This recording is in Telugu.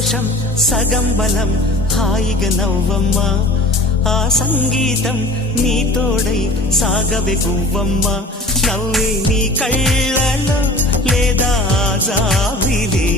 సంతోషం సగం బలం హాయిగా నవ్వమ్మా ఆ సంగీతం నీ తోడై సాగవే గువ్వమ్మా నవ్వే నీ కళ్ళలో లేదా జాబిలే